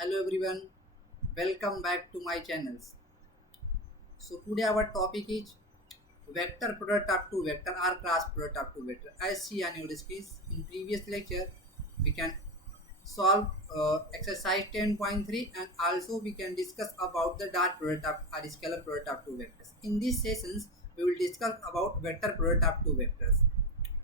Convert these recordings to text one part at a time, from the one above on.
Hello everyone, welcome back to my channels. So today our topic is vector product up to vector or cross product up to vector. As seen on your screens in previous lecture, we can solve exercise 10.3 and also we can discuss about the dot product up or scalar product up to vectors. In these sessions, we will discuss about vector product up to vectors.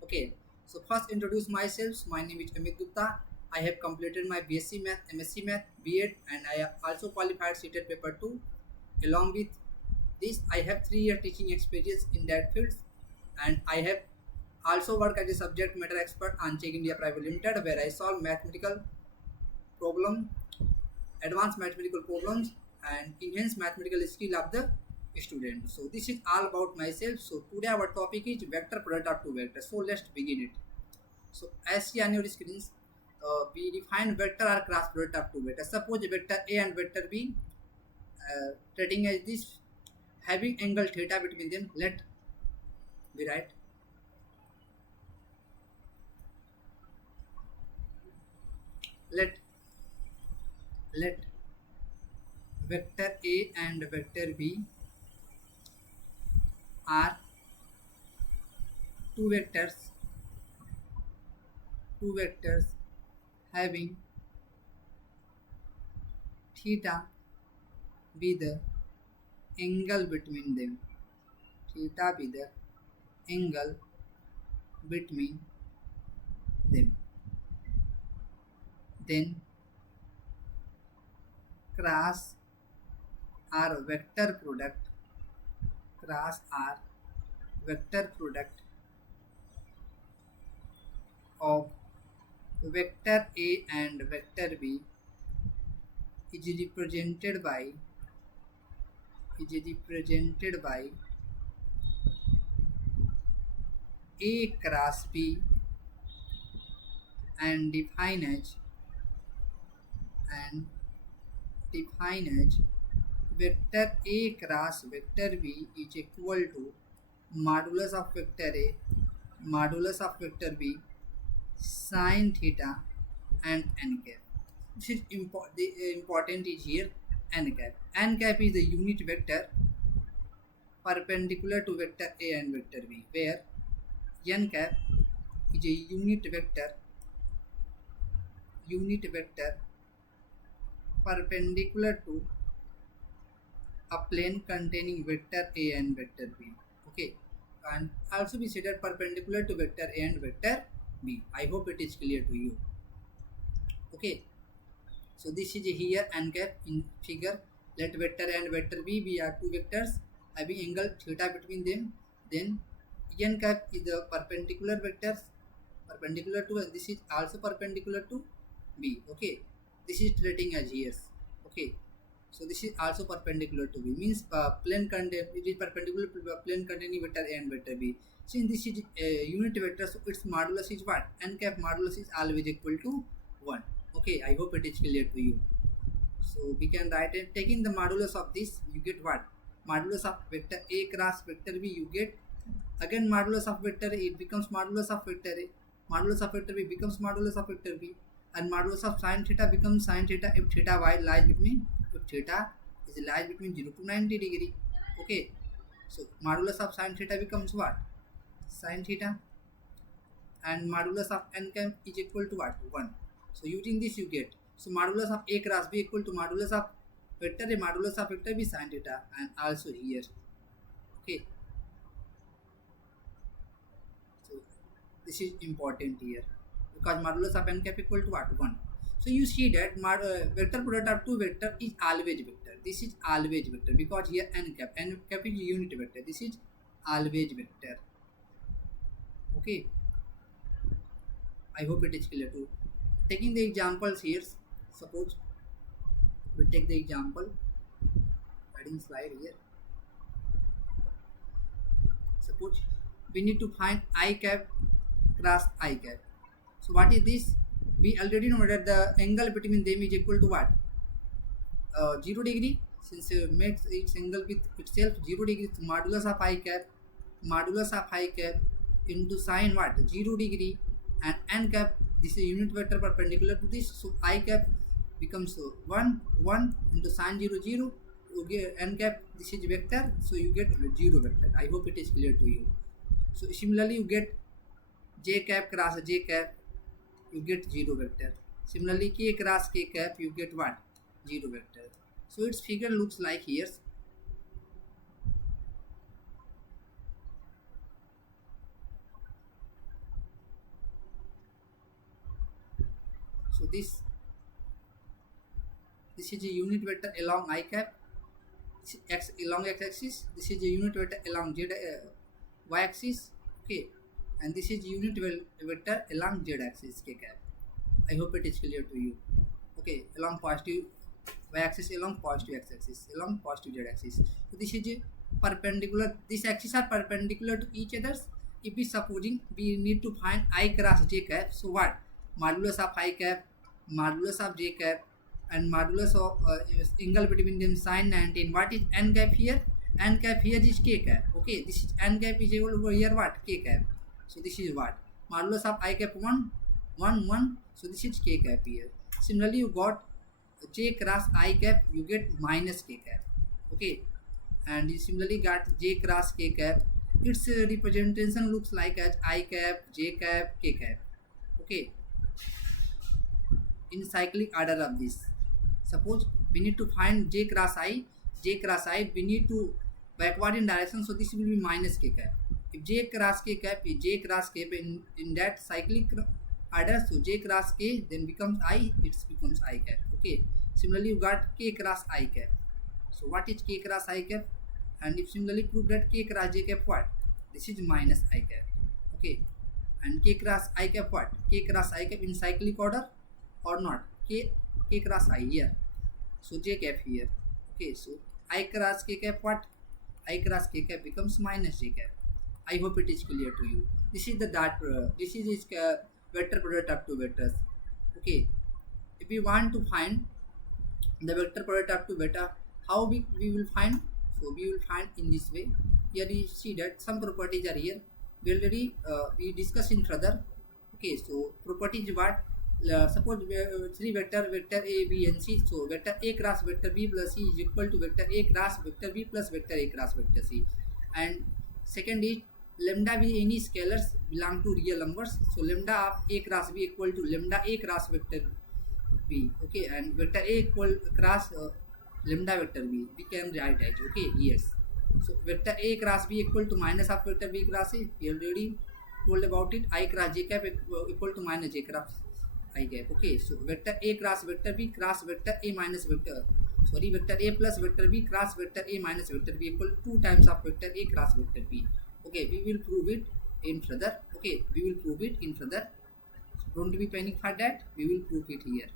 Okay, so first introduce myself. My name is Amit Gupta. I have completed my BSc Math, MSc Math, B.Ed, and I have also qualified CTET Paper 2. Along with this, I have 3-year teaching experience in that field, and I have also worked as a subject matter expert on Check India Private Limited, where I solve mathematical problem, advanced mathematical problems, and enhance mathematical skill of the student. So this is all about myself. So today our topic is vector product of two vectors. So let's begin it. So as seen on your screens, we define vector or cross product of two vectors. Suppose vector A and vector B treating as this, having angle theta between them. Let we write let let vector A and vector B are two vectors having theta be the angle between them. Theta be the angle between them. Then cross or vector product of vector A and vector B is represented by A cross B and define as vector A cross vector B is equal to modulus of vector A modulus of vector B sin theta and n cap. This is important is here n cap. N cap is the unit vector perpendicular to vector A and vector B, where n cap is a unit vector perpendicular to a plane containing vector A and vector B. Okay, and also be considered perpendicular to vector A and vector B. I hope it is clear to you. Okay, so this is here n cap in figure. Let vector A and vector B be are two vectors having angle theta between them. Then n cap is the perpendicular vectors perpendicular to, and this is also perpendicular to B. Okay, this is treating as here. Okay, so this is also perpendicular to B, means plane contain it is perpendicular to plane containing vector A and vector B. Since this is a unit vector, so its modulus is what? N cap modulus is always equal to 1. Okay, I hope it is clear to you. So we can write it, taking the modulus of this, you get what? Modulus of vector A cross vector B, you get again modulus of vector A, it becomes modulus of vector A, modulus of vector B becomes modulus of vector B, and modulus of sin theta becomes sin theta if theta lies between 0 to 90 degree. Okay, so modulus of sin theta becomes what? Sin theta, and modulus of n cap is equal to what? 1. So using this you get, so modulus of A cross B equal to modulus of vector A modulus of vector B sin theta, and also here. Okay, so this is important here because modulus of n cap equal to what? 1. So you see that vector product of two vector is always vector. This is always vector because here n cap is unit vector. This is always vector. Okay, I hope it is clear too. Taking the examples here, suppose we take the example, adding slide here. Suppose we need to find I cap cross I cap. So what is this? We already know that the angle between them is equal to what? 0 degree. Since makes its angle with itself 0 degree, so modulus of I cap into sine what? 0 degree, and n cap, this is unit vector perpendicular to this, so I cap becomes 1 1 into sin 0 0. You get n cap, this is vector, so you get 0 vector. I hope it is clear to you. So similarly you get j cap cross j cap, you get 0 vector. Similarly k cross k cap, you get what? 0 vector. So its figure looks like here. So this is a unit vector along I cap, this is x along x axis, this is a unit vector along z y axis, okay, and this is unit vector along z axis k cap. I hope it is clear to you. Okay, along positive y axis, along positive x axis, along positive z axis. So this is a perpendicular, these axes are perpendicular to each other. If we supposing we need to find I cross j cap, so what? Modulus of I cap, modulus of j cap, and modulus of angle between them sin 19. What is n cap here? N cap here is k cap. Okay, this is n cap is equal to here what? K cap. So this is what? Modulus of I cap 1 1 1. So this is k cap here. Similarly, you got j cross I cap, you get minus k cap. Okay, and you similarly got j cross k cap. Its representation looks like as I cap, j cap, k cap. Okay, in cyclic order of this. Suppose we need to find j cross I, we need to backward in direction, so this will be minus k cap. If j cross k cap is j cross k in that cyclic order, so j cross k then becomes I, it becomes I cap. Okay, similarly you got k cross I cap. So what is k cross I cap? And if similarly prove that k cross j cap, what? This is minus I cap. Okay, and k cross I cap, what? K cross I cap in cyclic order or not? K cross I here, so j cap here. Okay, so I cross k cap, what? I cross k cap becomes minus j cap. I hope it is clear to you. This is the dot this is its vector product of two vectors. Okay, if we want to find the vector product of two vector, how we will find? So we will find in this way. Here you see that some properties are here. We already we discussed in further. Okay, so properties what? Suppose three vector A, B and C. So vector A cross vector B plus C is equal to vector A cross vector B plus vector A cross vector C. And second is lambda be any scalars belong to real numbers. So lambda of A cross B equal to lambda A cross vector B. Okay, and vector A equal cross lambda vector B. We can write as okay. Yes. So vector A cross B equal to minus of vector B cross A. We already told about it. I cross J cap equal to minus J cross I cap. Okay, so vector A cross vector B cross vector A minus vector vector A plus vector B cross vector A minus vector B equal to 2 times of vector A cross vector B. Okay, we will prove it in further. Okay, we will prove it in further. So don't be panic for that. We will prove it here.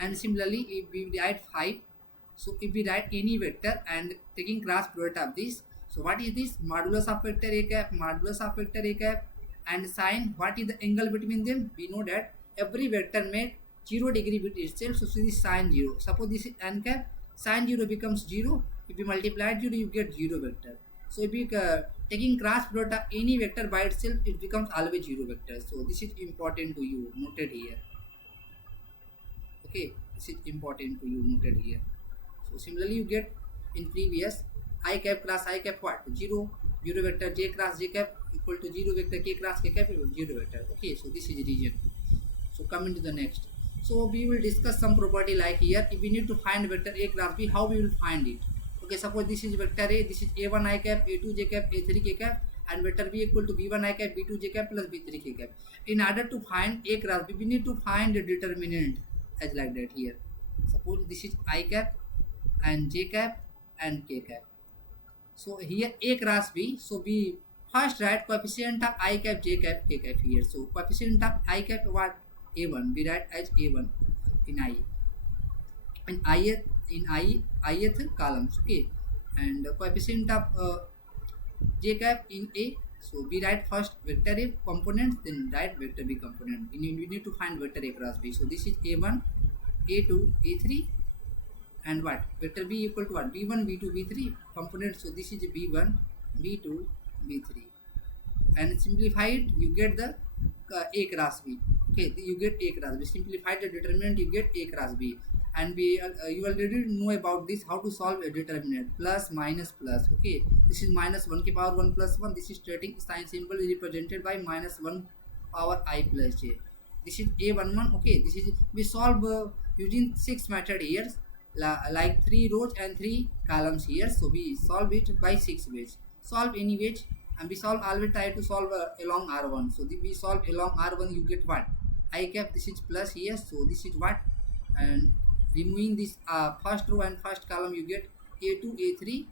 And similarly, if we write 5, so if we write any vector and taking cross product of this, so what is this? Modulus of vector A cap, modulus of vector A cap, and sine. What is the angle between them? We know that every vector make 0 degree with itself, so this is sine 0. Suppose this is n cap, sine 0 becomes 0. If you multiply 0, you get 0 vector. So if you taking cross product of any vector by itself, it becomes always 0 vector. So this is important to you, noted here. Okay, this is important to you, noted here. So similarly you get in previous I cap cross I cap, what? 0 vector, j cross j cap equal to 0 vector, k cross k cap equal to 0 vector. Okay, so this is region. So coming to the next. So we will discuss some property like here. If we need to find vector A cross B, how we will find it? Okay, suppose this is vector A, this is A1 I cap, A2 j cap, A3 k cap, and vector B equal to B1 I cap, B2 j cap plus B3 k cap. In order to find A cross B, we need to find the determinant as like that here. Suppose this is I cap and j cap and k cap. So here A cross B, so we first write coefficient of I cap, j cap, k cap here. So coefficient of I cap what? A1, we write as A1 in I. In ith columns, okay, and coefficient of j cap in A, so we write first vector A component, then write vector B component. We need to find vector A cross B. So this is A1, A2, A3, and what? Vector B equal to what? B1, B2, B3 component. So this is B1, B2, B3, and simplify it, you get the A cross B. Okay, you get A cross B. Simplify the determinant, you get A cross B. And we you already know about this, how to solve a determinant, plus minus plus. Okay, this is minus 1 ki power 1 plus 1. This is static sign symbol is represented by minus 1 power I plus j. This is A11. Okay, this is we solve using 6 method here, like 3 rows and 3 columns here. So we solve it by 6 ways. Solve any way, and we solve always try to solve along R1. So we solve along R1, you get what? I cap, this is plus here, so this is what? And removing this first row and first column, you get A2 A3.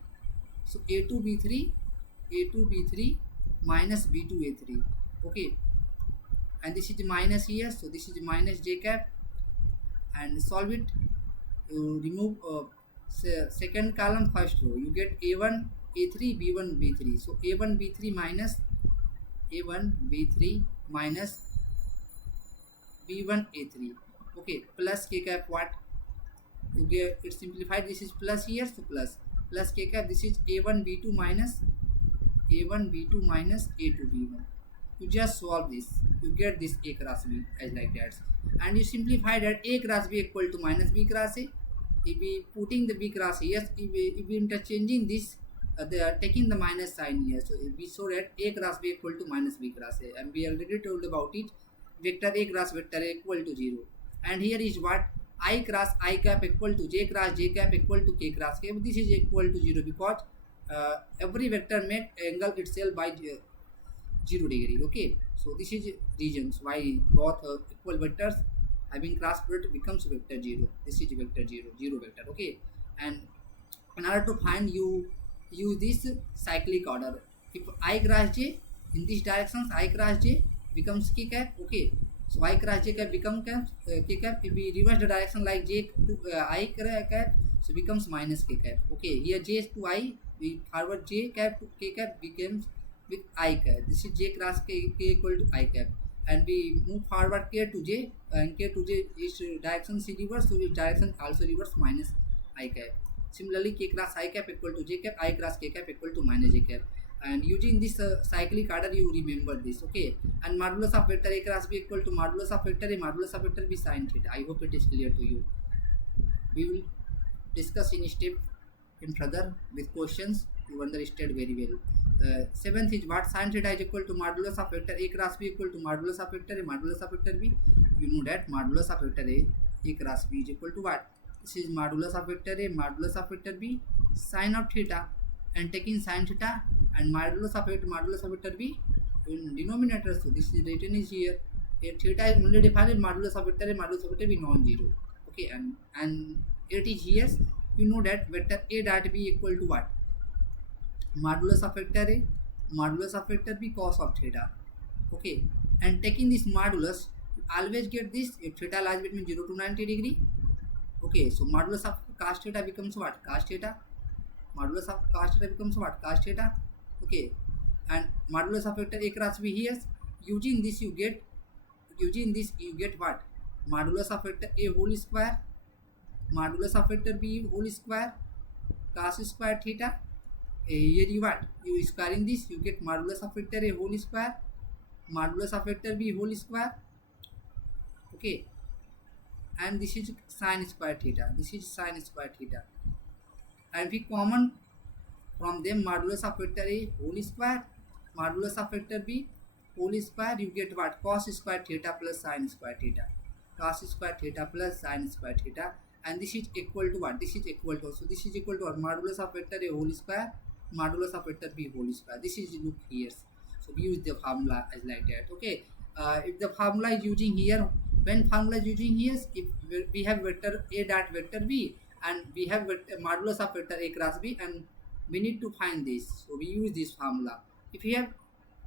So A2 B3, A2 B3 minus B2 A3. Okay, and this is minus here, so this is minus j cap. And solve it, you remove second column first row, you get A1 A3 B1 B3. So A1 B3 minus A1 B3 minus B1 A3. Okay, plus k cap, what? You get it simplified, this is plus here, so plus k cap, this is A1 B2 minus A1 B2 minus A2 B1. You just solve this, you get this A cross B as like that. And you simplify that A cross B equal to minus B cross A. If we putting the B cross here, if we interchanging this, they are taking the minus sign here. So we show that A cross B equal to minus B cross A, and we already told about it. Vector A cross vector A equal to 0. And here is what? I cross I cap equal to J cross J cap equal to K cross K. This is equal to 0 because every vector make angle itself by 0 degree. Okay, so this is regions why both equal vectors having cross product becomes vector 0. This is vector 0, 0 vector. Okay, and in order to find, you use this cyclic order. If I cross J in this directions, I cross J becomes K cap. Okay, so I cross J cap becomes K cap. If we reverse the direction like J to I cap, so becomes minus K cap. Okay, here J to I, we forward J cap to K cap becomes with I cap. This is J cross K equal to I cap. And we move forward K to J, and K to J is direction C reverse, so its direction also reverse minus I cap. Similarly, K cross I cap equal to J cap, I cross K cap equal to minus J cap. And using this cyclic order, you remember this. Okay, and modulus of vector A cross B equal to modulus of vector A modulus of vector B sin theta. I hope it is clear to you. We will discuss in step in further with questions. You understood very well. Seventh is what? Sin theta is equal to modulus of vector A cross B equal to modulus of vector A modulus of vector B. You know that modulus of vector A cross B is equal to what? This is modulus of vector A modulus of vector B sin of theta, and taking sin theta and modulus of vector B in denominator. So this is written is here. If theta is only defined, modulus of vector A modulus of vector B non-zero. Okay, and it is here. You know that vector A dot B equal to what? Modulus of vector A modulus of vector B cos of theta. Okay, and taking this modulus, you always get this if theta lies between 0 to 90 degree. Okay, so modulus of cos theta becomes what? Cos theta. Modulus of cos theta becomes what? Cos theta. Okay, and modulus of vector A cross B here. Using this you get what? Modulus of vector A whole square, modulus of vector B whole square, cos square theta. Here you what? You squaring this, you get modulus of vector A whole square, modulus of vector B whole square. Okay, and this is sin square theta. This is sin square theta. And we common from them modulus of vector A whole square, modulus of vector B whole square, you get what? Cos square theta plus sin square theta. Cos square theta plus sin square theta. And this is equal to what? This is equal to, so this is equal to what? Modulus of vector A whole square, modulus of vector B whole square. This is look here. So we use the formula as like that. Okay, if the formula is using here, when formula is using here, if we have vector A dot vector B, and we have modulus of vector A cross B, and we need to find this, so we use this formula. If we have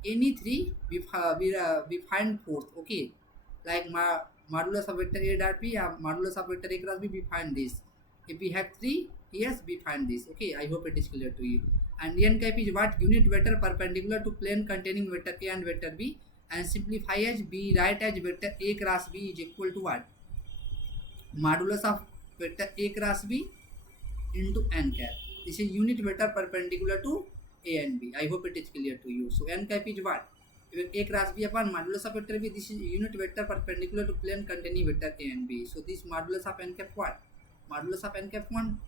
any three, we find fourth. Okay, like modulus of vector A dot B, modulus of vector A cross B, we find this. If we have three, yes, we find this. Okay, I hope it is clear to you. And n cap is what? Unit vector perpendicular to plane containing vector A and vector B, and simplify as B, write as vector A cross B is equal to what? Modulus of vector A cross B into n cap. This is unit vector perpendicular to A and B. I hope it is clear to you. So n cap is what? A cross B upon modulus of vector B. This is unit vector perpendicular to plane containing vector A and B. So this modulus of n cap what? Modulus of n cap 1.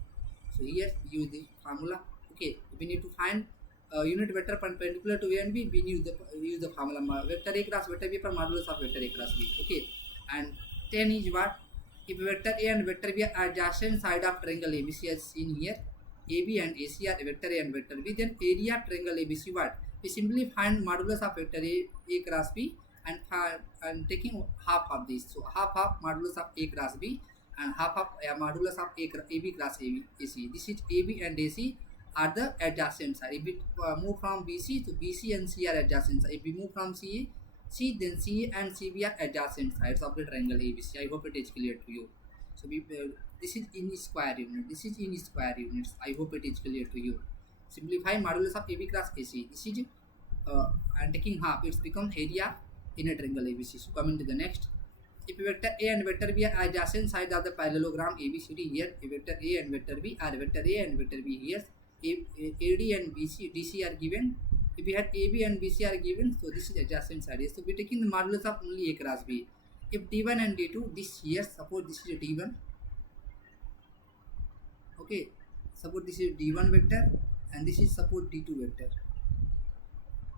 So here use the formula. Okay, we need to find unit vector perpendicular to A and B. We use the formula vector A cross vector B per modulus of vector A cross B. Okay, and 10 is what? If vector A and vector B are adjacent side of triangle ABC as seen here, AB and AC are vector A and vector B, then area of triangle ABC what? We simply find modulus of vector A cross B and taking half of this. So half modulus of A cross B and half of modulus of AB cross AC. This is AB and AC are the adjacent side. If we move from BC to BC and C are adjacent side. If we move from C, then C and CB are adjacent sides of the triangle ABC. I hope it is clear to you. So this is in square unit. This is in square units. I hope it is clear to you. Simplify modulus of AB cross AC. This is and taking half, it's become area in a triangle ABC. So coming to the next, if vector A and vector B are adjacent sides of the parallelogram ABCD here, vector A and vector B are vector A and vector B here. AD and DC are given. If we had AB and BC are given, so this is adjacent side. So we are taking the modulus of only A cross B. If D1 and D2, this here, suppose this is D1. Okay, suppose this is D1 vector and this is suppose D2 vector.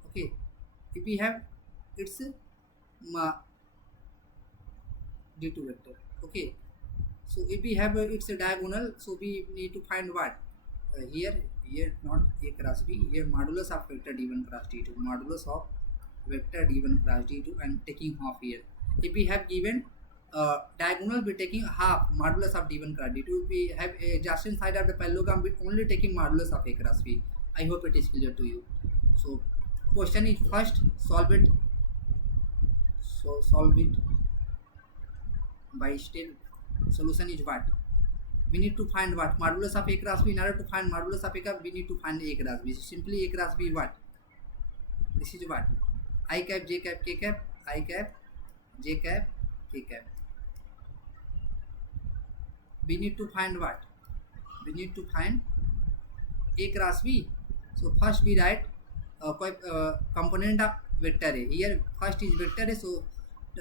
Okay, if we have it's D2 vector. Okay, so if we have it's a diagonal, so we need to find what here not A cross B, here modulus of vector D1 cross D2, modulus of vector D1 cross D2 and taking half here. If we have given diagonal, we taking half modulus of D1 cross D2. If we have a adjacent side of the parallelogram, we only taking modulus of A cross B. I hope it is clear to you. So question is first solve it. So solve it by step. Solution is what? We need to find what? Modulus of A cross B. In order to find modulus of A cross B, we need to find A cross B. So simply A cross B what? This is what? I cap, J cap, K cap, I cap, J cap, K cap. We need to find what? We need to find A cross B. So first we write component of vector A. Here first is vector A. So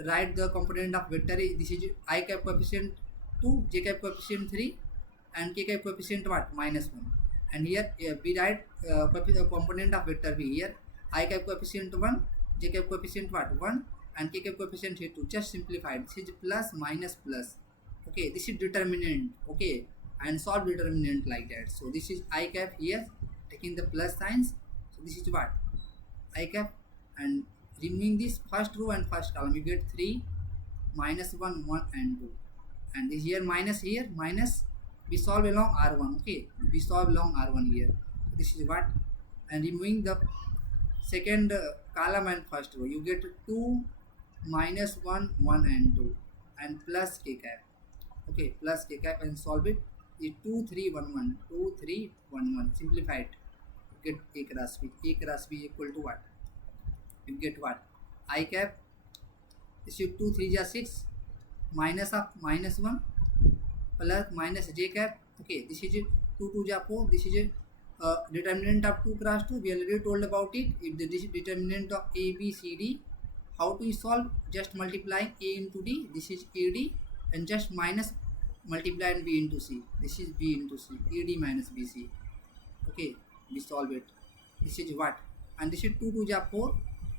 write the component of vector A. This is I cap coefficient 2, J cap coefficient 3 and K cap coefficient what? -1. And here we write component of vector B. Here I cap coefficient 1, J cap coefficient what? 1 and K cap coefficient here 2. Just simplified. This is plus minus plus. Okay, this is determinant. Okay, and solve determinant like that. So this is I cap here taking the plus signs. So this is what? I cap and removing this first row and first column, you get 3, -1, 1 and 2. And this here minus, we solve along R1. Okay, we solve along R1 here. So this is what? And removing the second column and first row, you get 2, -1, 1 and 2 and plus K cap. Okay, plus K cap and solve it. Is 2, 3, 1, 1, 2, 3, 1, 1. Simplify it. You get A cross B. A cross B equal to what? You get what? I cap. This is 2, 3 is 6. Minus of -1 plus minus J cap. Okay, this is 2, 2 is 4. This is determinant of 2 cross 2. We already told about it. If the determinant of A, B, C, D, how to solve? Just multiplying A into D. This is AD and just minus multiply and B into C. This is B into C. AD minus BC. Okay, we solve it. This is what? And this is 2, 2 is 4.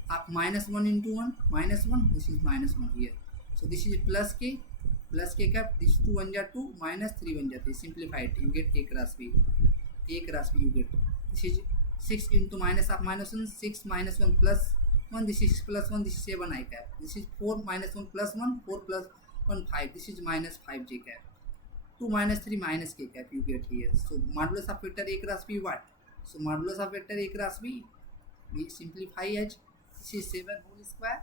Up -1 into 1, -1. This is -1 here. So this is plus K cap. This 2 1 is 2, -3 1 is 3. Simplify it. You get A cross B. A cross B you get. This is 6 into minus of -1. 6 -1 plus 1. This is plus 1. This is 7 I cap. This is 4 -1 plus 1. 4 plus 1 5. This is -5 J cap. 2 -3 minus K cap you get here. So modulus of vector A cross B what? So modulus of vector A cross B, we simplify as this is 7 whole square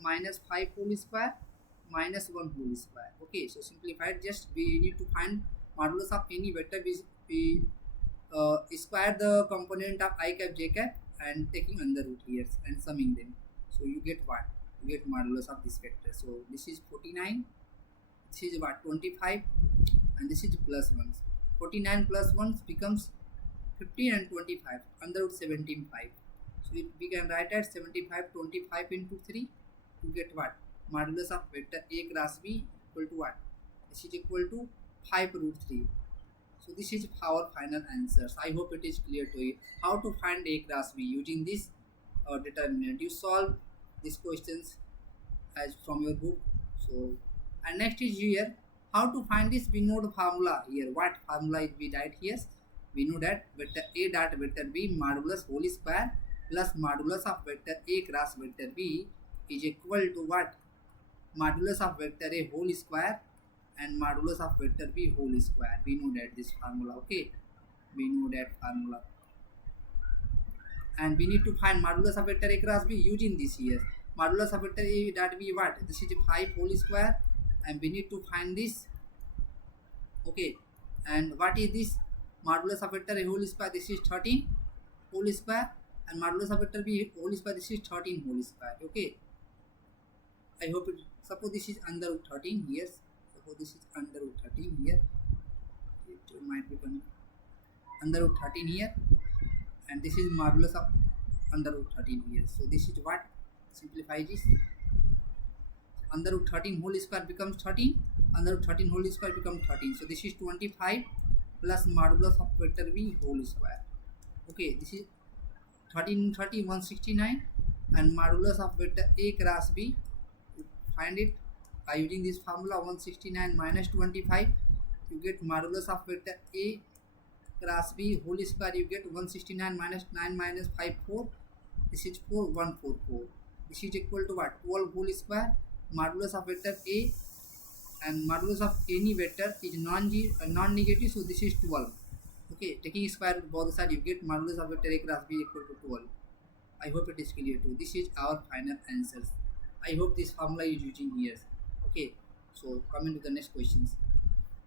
-5 whole square -1 whole square. Okay, so simplified, just we need to find modulus of any vector. We square the component of I cap J cap and taking under root here and summing them. So you get what? You get modulus of this vector. So this is 49. This is what? 25 and this is plus 1. 49 plus 1 becomes 15 and 25 under root 17 5. So we can write as 75 25 into 3. You get what? Modulus of vector A cross B equal to what? This is equal to 5 root 3. So this is our final answers. I hope it is clear to you how to find A cross B using this determinant. You solve these questions as from your book. So, and next is here how to find this. We know the formula here. What formula is we write here? We know that vector A dot vector B modulus whole square plus modulus of vector A cross vector B is equal to what? Modulus of vector A whole square and modulus of vector B whole square. We know that this formula. Okay, we know that formula, and we need to find modulus of vector A cross B using this here. Modulus of vector A dot B what? This is 5 whole square, and we need to find this. Okay, and what is this? Modulus of vector A whole square, this is 13 whole square, and modulus of vector B whole square, this is 13 whole square. Okay, I hope it. Suppose this is under root 13 here. Suppose this is under root 13 here. It might become under root 13 here, and this is modulus of under root 13 here. So this is what? Simplify this. Under root 13 whole square becomes 13. Under root 13 whole square becomes 13. So this is 25 plus modulus of vector B whole square. Okay, this is 13 30 169, and modulus of vector A cross B. You find it by using this formula 169 minus 25. You get modulus of vector A cross B whole square. You get 169 minus 9 minus 5 4. This is 4 144. This is equal to what? 12 whole square. Modulus of vector A and modulus of any vector is non-negative, so this is 12. Okay, taking square root both sides, you get modulus of vector A cross B equal to 12. I hope it is clear too. This is our final answers. I hope this formula is using here. Okay, so coming to the next questions.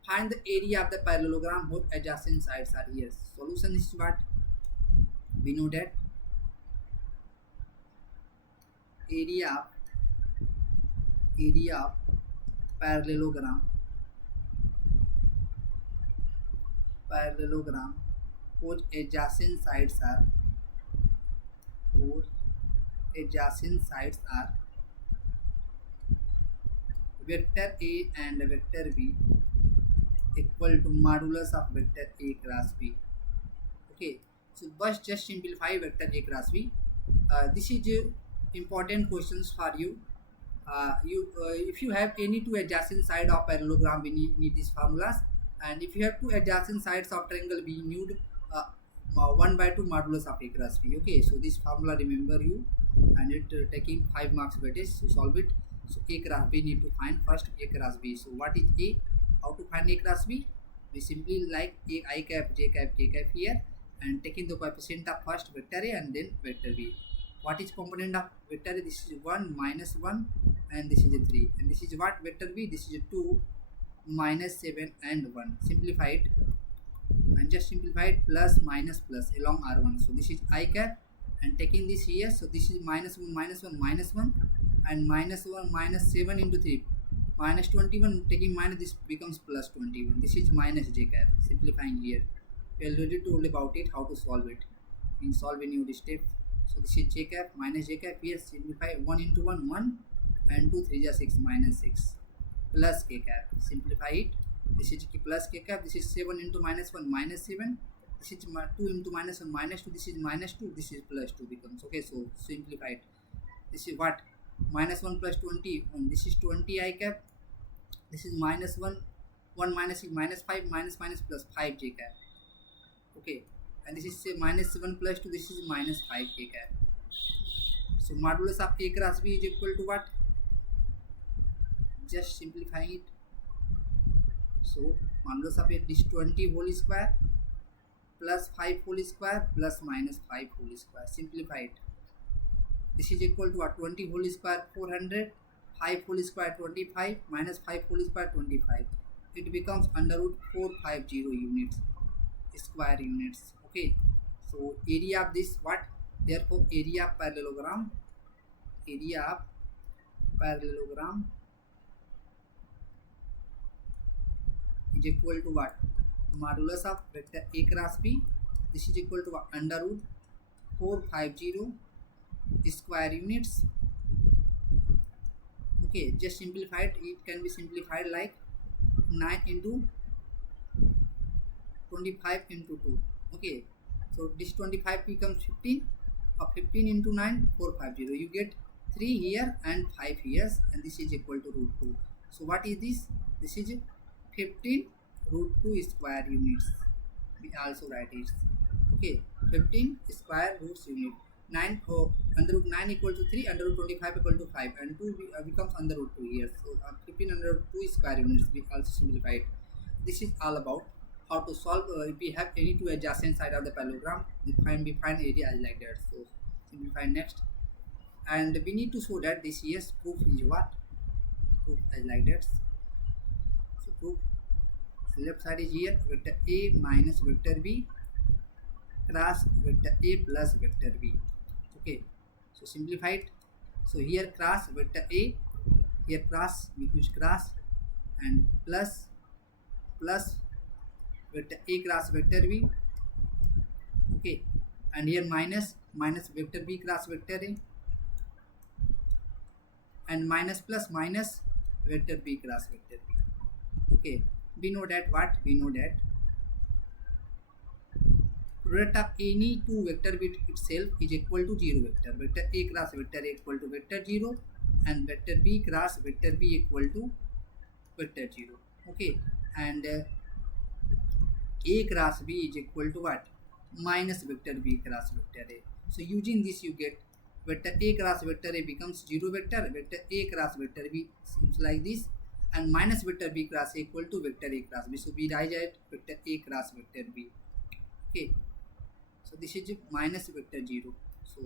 Find the area of the parallelogram whose adjacent sides are here. Solution is what? We know that area of parallelogram whose adjacent sides are vector A and vector B equal to modulus of vector A cross B. Okay, so just simplify vector A cross B. This is important questions for you. If you have any two adjacent side of parallelogram, we need these formulas, and if you have two adjacent sides of triangle, we need 1/2 modulus of A cross B. Okay, so this formula remember you, and it taking 5 marks weightage to solve it. So A cross B need to find first A cross B. So what is A? How to find A cross B? We simply like A I cap J cap K cap here, and taking the coefficient of first vector A and then vector B. What is component of vector A? This is 1 minus 1, and this is a 3, and this is what vector B? This is a 2 minus 7 and 1. Simplify it, and just simplify it plus minus plus along R1. So this is I cap, and taking this here, so this is minus 1 minus 1 minus 1, and minus 1 minus 7 into 3 minus 21, taking minus, this becomes plus 21. This is minus J cap. Simplifying here, we already told about it, how to solve it in solving your step. So this is J cap minus J cap. Here simplify 1 into 1 1, and 2 3 is 6 minus 6 plus K cap. Simplify it. This is plus K cap. This is 7 into minus 1 minus 7. This is 2 into minus 1 minus 2. This is minus 2. This is plus 2 becomes. Okay, so simplify it. This is what? Minus 1 plus 20. And this is 20 I cap. This is minus 1 1 minus 6 minus 5 minus minus plus 5 J cap. Okay, and this is minus 7 plus 2. This is minus 5 K cap. So modulus of A cross B is equal to what? Just simplifying it. So modulus of A is 20 whole square plus 5 whole square plus minus 5 whole square. Simplify it. This is equal to what? 20 whole square 400, 5 whole square 25, minus 5 whole square 25. It becomes under root 450 units, square units. Okay, so area of this what? Therefore area of parallelogram is equal to what? Modulus of vector A cross B. This is equal to what? Under root 450 square units. Okay, just simplified, it can be simplified like 9 into 25 into 2. Okay, so this 25 becomes 15, or 15 into 9, 450. You get 3 here and 5 here, and this is equal to root 2. So what is this? This is 15 root 2 square units. We also write it. Okay, 15 square roots unit. 9 under root 9 equal to 3, under root 25 equal to 5, and 2 becomes under root 2 here. So 15 under root 2 square units. We also simplify it. This is all about how to solve if we have any two adjacent side of the parallelogram. We find area like that. So simplify next, and we need to show that this year's proof is what? Proof is like that. So proof, left side is here, vector A minus vector B cross vector A plus vector B. Okay, so simplify it. So here cross vector A, here cross, we use cross, and plus vector A cross vector B. Okay, and here minus vector B cross vector A, and minus plus minus vector B cross vector B. Okay, we know that what? We know that product of any two vector with itself is equal to 0 vector. Vector A cross vector A equal to vector 0, and vector B cross vector B equal to vector 0. Okay, and A cross B is equal to what? Minus vector B cross vector A. So using this you get vector A cross vector A becomes 0 vector, vector A cross vector B seems like this, and minus vector B cross A equal to vector A cross B. So we write it vector A cross vector B. Okay, so this is minus vector 0. So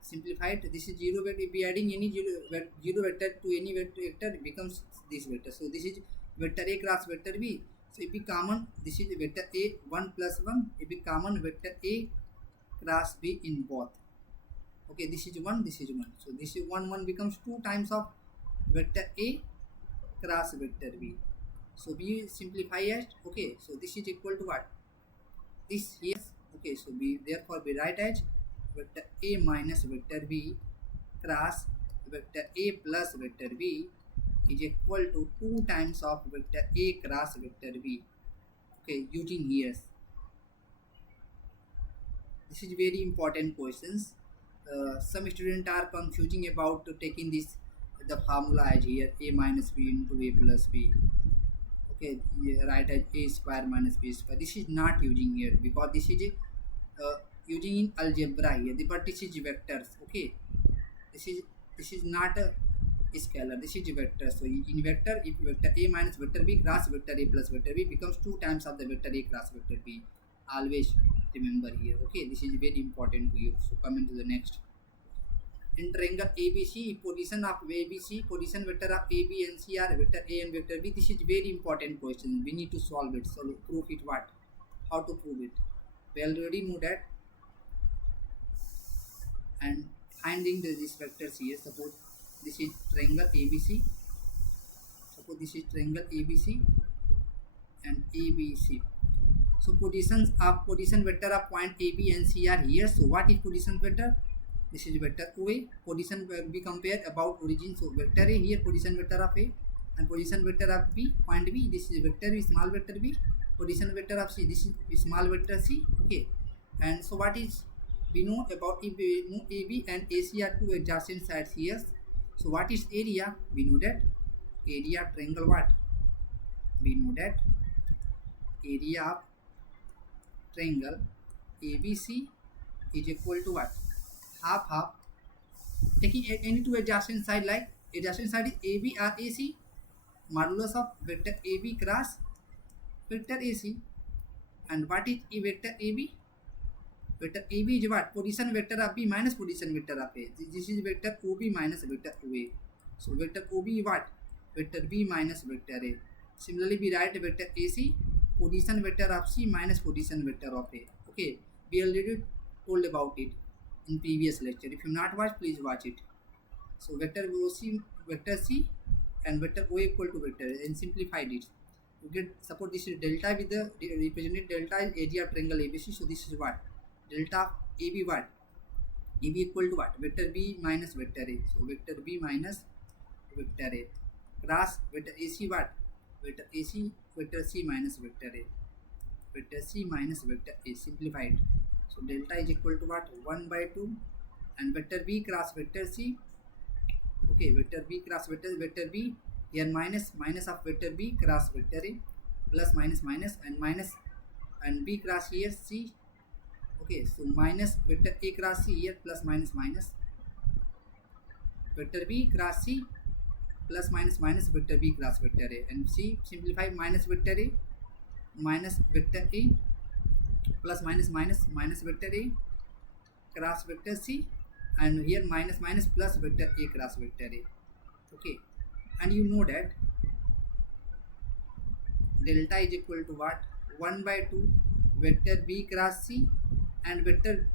simplified, this is 0 vector. If we adding any 0 vector to any vector, it becomes this vector. So this is vector A cross vector B. So if we common, this is vector A 1 plus 1. If we common vector A cross B in both. Okay, this is 1, this is 1. So this is 1 becomes 2 times of vector A cross vector B. So we simplify it. Okay, so this is equal to what? This here. Okay, so we therefore we write as vector A minus vector B cross vector A plus vector B is equal to 2 times of vector A cross vector B. Okay, using here. This is very important questions. Some students are confusing about taking this, the formula as here A minus B into A plus B. Okay, write as A square minus B square. This is not using here because this is using in algebra here, but this is vectors. Okay, this is not a scalar, this is vector. So in vector, if vector A minus vector B cross vector A plus vector B becomes 2 times of the vector A cross vector B. Always remember here. Okay, this is very important to you. So coming to the next. In triangle ABC, position of ABC, position vector of AB, NCR, vector A and vector B. This is very important question. We need to solve it. So prove it what? How to prove it? We already know that. And finding these vectors here. Suppose this is triangle ABC. Suppose this is triangle ABC and ABC. So position vector of point AB and C are here. So what is position vector? This is vector OA. Position we compare about origin. So vector A here, position vector of A, and position vector of B, point B. This is vector B, small vector B. Position vector of C, this is small vector C. Okay, and so what is we know about, if we know AB and AC are two adjacent sides here. So what is area? We know that area triangle what? We know that area of triangle ABC is equal to what? Half. Taking any two adjacent side, like adjacent side is AB or AC, modulus of vector AB cross vector AC. And what is a vector AB? Vector AB is what? Position vector of B minus position vector of A. This is vector OB minus vector OA. So vector OB is what? Vector B minus vector A. Similarly, we write vector AC, position vector of C minus position vector of A. Okay, we already told about it in previous lecture. If you not watch, please watch it. So vector OC, vector C, and vector O equal to vector A, and simplified it. You get, suppose this is delta with the represented delta is area of triangle ABC. So this is what? Delta of AB what? EB equal to what? Vector B minus vector A. So vector B minus vector A. Cross vector AC what? Vector AC, vector C minus vector A. Vector C minus vector A. Simplified. So delta is equal to what? 1 by 2. And vector B cross vector C. Okay, vector B cross vector B. Here minus of vector B cross vector A. Plus minus and B cross here C. Okay, so minus vector A cross C here, plus minus vector B cross C, plus minus vector B cross vector A, and C simplify minus vector A plus minus vector A cross vector C, and here minus plus vector A cross vector A. Okay, and you know that delta is equal to what? 1 by 2 vector B cross C and vector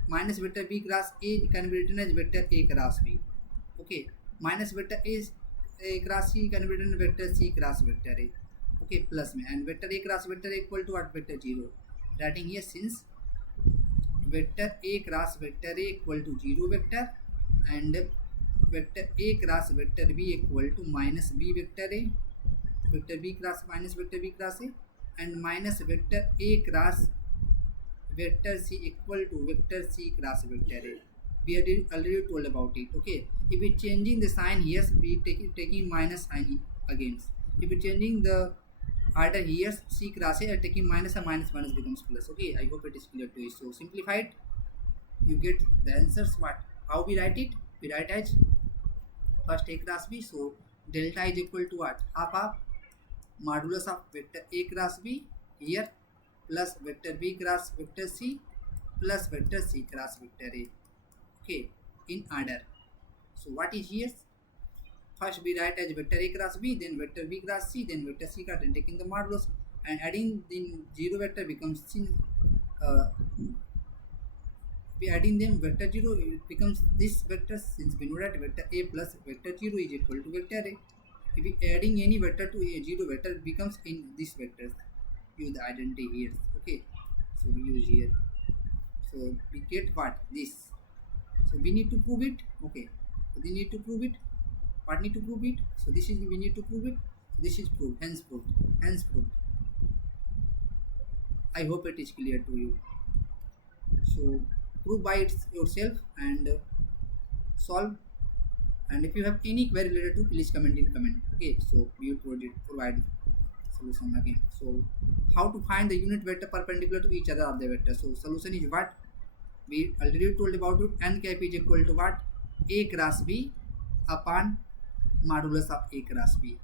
B cross A can be written as vector A cross B. Okay, minus vector A cross C can be written as vector C cross vector A. Okay, plus me, and vector A cross vector A equal to what? Vector 0. Writing here, since vector A cross vector A equal to 0 vector, and vector A cross vector B equal to minus B vector A, vector B cross minus vector B cross A, and minus vector A cross vector C equal to vector C cross vector A. We had already told about it. Okay, if we changing the sign here, we taking minus sign again. If we changing the order here, C cross A, taking minus and minus becomes plus. Okay, I hope it is clear to you. So simplified, you get the answers. What? How we write it? We write as first A cross B. So delta is equal to what? Half of modulus of vector A cross B here, plus vector B cross vector C, plus vector C cross vector A. Okay, in order. So what is here? First we write as vector A cross B, then vector B cross C, then vector C cross, and taking the modulus and adding the 0 vector becomes we adding them vector 0, it becomes this vector, since we know that vector A plus vector 0 is equal to vector A. If we adding any vector to a 0 vector, it becomes in this vector. Use the identity here. Okay, so we use here. So we get what? This. So we need to prove it. Okay, so we need to prove it. What need to prove it? So this is, we need to prove it. This is proved. Hence proved. Hence proved. I hope it is clear to you. So prove by yourself and solve. And if you have any query related to, please comment in comment. Okay, so we will provide solution again. So how to find the unit vector perpendicular to each other of the vector? So solution is what? We already told about it. N cap is equal to what? A cross B upon modulus of A cross B.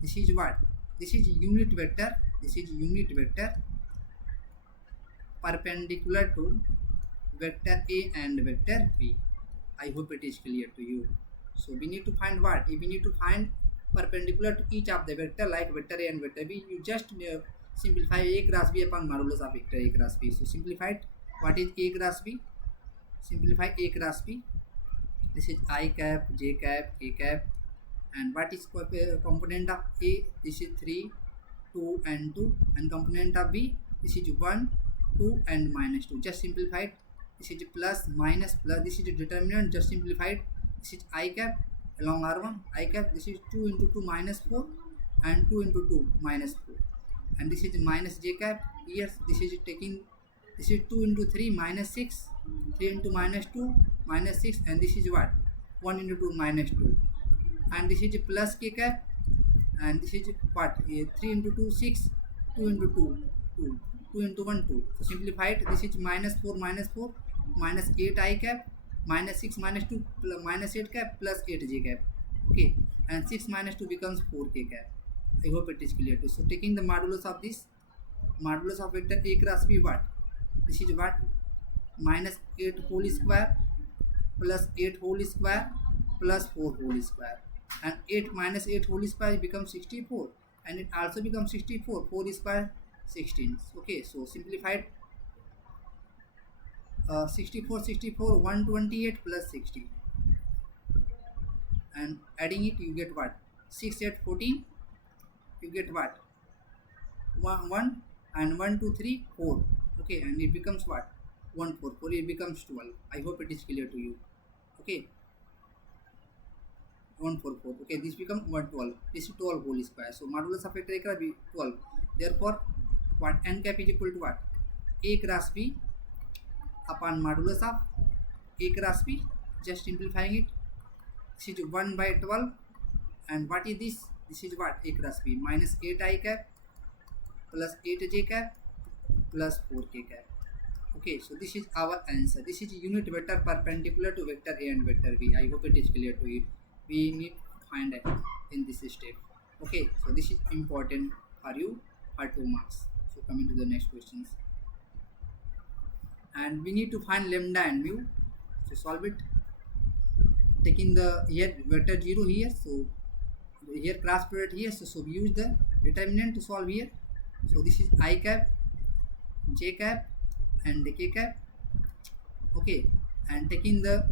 This is what? This is unit vector. This is unit vector perpendicular to vector A and vector B. I hope it is clear to you. So we need to find what? We need to find perpendicular to each of the vector, like vector A and vector B. You just simplify A cross B upon modulus of vector A cross B. So simplified, what is A cross B? Simplify A cross B. This is I cap, J cap, A cap, and what is component of A? This is 3, 2 and 2, and component of B, this is 1, 2 and minus 2. Just simplified. This is plus, minus, plus. This is the determinant. Just simplified. This is I cap along R1. I cap. This is 2 into 2 minus 4, and 2 into 2 minus 4. And this is minus J cap. Here this is taking. This is 2 into 3 minus 6. 3 into minus 2 minus 6. And this is what? 1 into 2 minus 2. And this is plus K cap. And this is what? 3 into 2 6. 2 into 2 2. 2 into 1 2. So simplified. This is minus 4 minus 4 minus 8 I cap minus 6 minus 2 plus minus 8 cap plus 8 J cap. Okay, and 6 minus 2 becomes 4 K cap. I hope it is clear to you. So taking the modulus of this, modulus of vector A cross B, what? This is what? Minus 8 whole square plus 8 whole square plus 4 whole square. And 8 minus 8 whole square becomes 64. And it also becomes 64. 4 square 16. Okay, so simplified. 64 128 plus 60, and adding it you get what? 6 8 14, you get what? 1 and 1 2 3 4. Okay, and it becomes what? 1 4 4, it becomes 12. I hope it is clear to you. Okay, 144. Okay, this become 112. This is 12 whole square. So modulus of vector A cross B 12. Therefore, what n cap is equal to what? A cross B upon modulus of A cross B. Just simplifying it. This is 1 by 12. And what is this? This is what? A cross B minus 8 I cap plus 8 j cap plus 4 k cap. Okay, so this is our answer. This is unit vector perpendicular to vector A and vector B. I hope it is clear to you. We need to find it in this step. Okay, so this is important for you for 2 marks. So coming to the next questions. And we need to find lambda and mu. So solve it. Taking the here vector 0 here. So here cross product here. So we use the determinant to solve here. So this is I cap, j cap and k cap. Okay, and taking the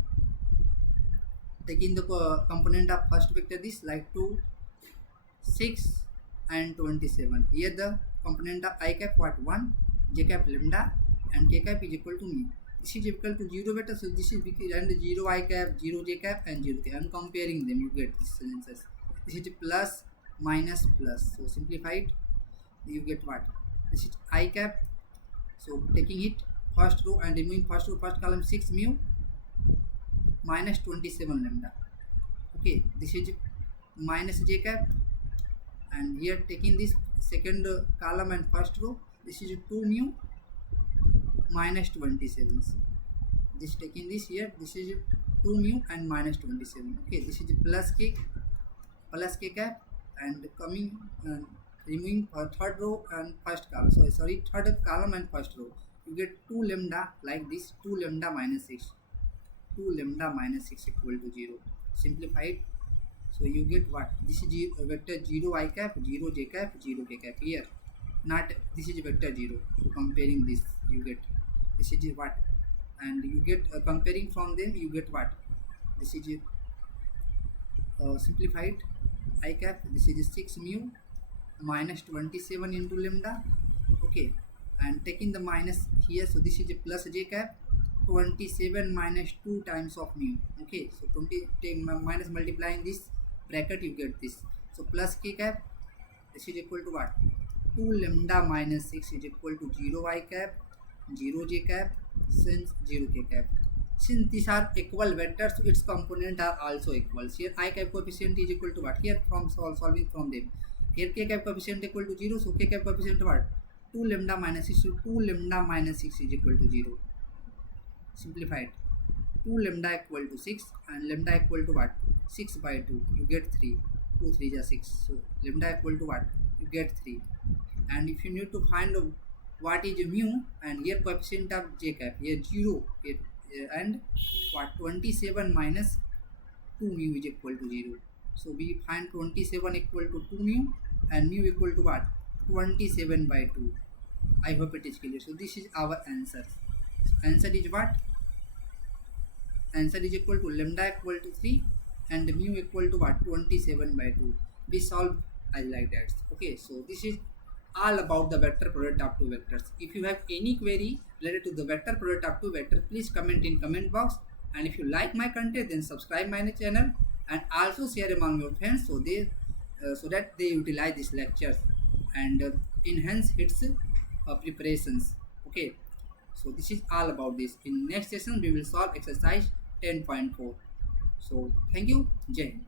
component of first vector this like 2, 6 and 27. Here the component of I cap what 1, j cap lambda and k cap is equal to mu. This is equal to 0 vector, so this is and 0 I cap, 0 j cap and 0 k. I am comparing them, you get this answers. This is plus minus plus, so simplify it, you get what? This is I cap, so taking it first row and removing first row first column 6 mu minus 27 lambda. Okay, this is minus j cap, and here taking this second column and first row, this is 2 mu minus 27. This taking this here, this is 2 mu and minus 27. Okay, this is plus k cap, and coming removing third row and first column. So sorry, third column and first row. You get 2 lambda like this, 2 lambda minus 6. 2 lambda minus 6 equal to 0. Simplify it. So you get what? This is vector 0 I cap, 0 j cap, 0 k cap here. Not this is vector 0. So comparing this, you get this is what? And you get comparing from them, you get what? This is simplified I cap. This is 6 mu minus 27 into lambda. Okay, and taking the minus here, so this is a plus j cap, 27 minus 2 times of mu. Okay, so 20 take minus multiplying this bracket, you get this. So plus k cap, this is equal to what? 2 lambda minus 6 is equal to 0 I cap, 0 j cap, since 0 k cap. Since these are equal vectors, its components are also equal. Here I cap coefficient is equal to what? Here from solving from them. Here k cap coefficient equal to 0, so k cap coefficient what? 2 lambda minus 6, so 2 lambda minus 6 is equal to 0. Simplified. 2 lambda equal to 6 and lambda equal to what? 6 by 2, you get 3. 2 3 is 6, so lambda equal to what? You get 3. And if you need to find what is mu, and here coefficient of j cap, here 0, here, and what? 27 minus 2 mu is equal to 0. So we find 27 equal to 2 mu and mu equal to what? 27 by 2. I hope it is clear. So this is our answer. Answer is what? Answer is equal to lambda equal to 3 and mu equal to what? 27 by 2. We solve as like that. Okay, so this is all about the vector product of two vectors. If you have any query related to the vector product of two vectors, please comment in comment box. And if you like my content, then subscribe my channel and also share among your friends so that they utilize these lectures and enhance its preparations. Okay, so this is all about this. In next session we will solve exercise 10.4. So thank you. Jai Hind.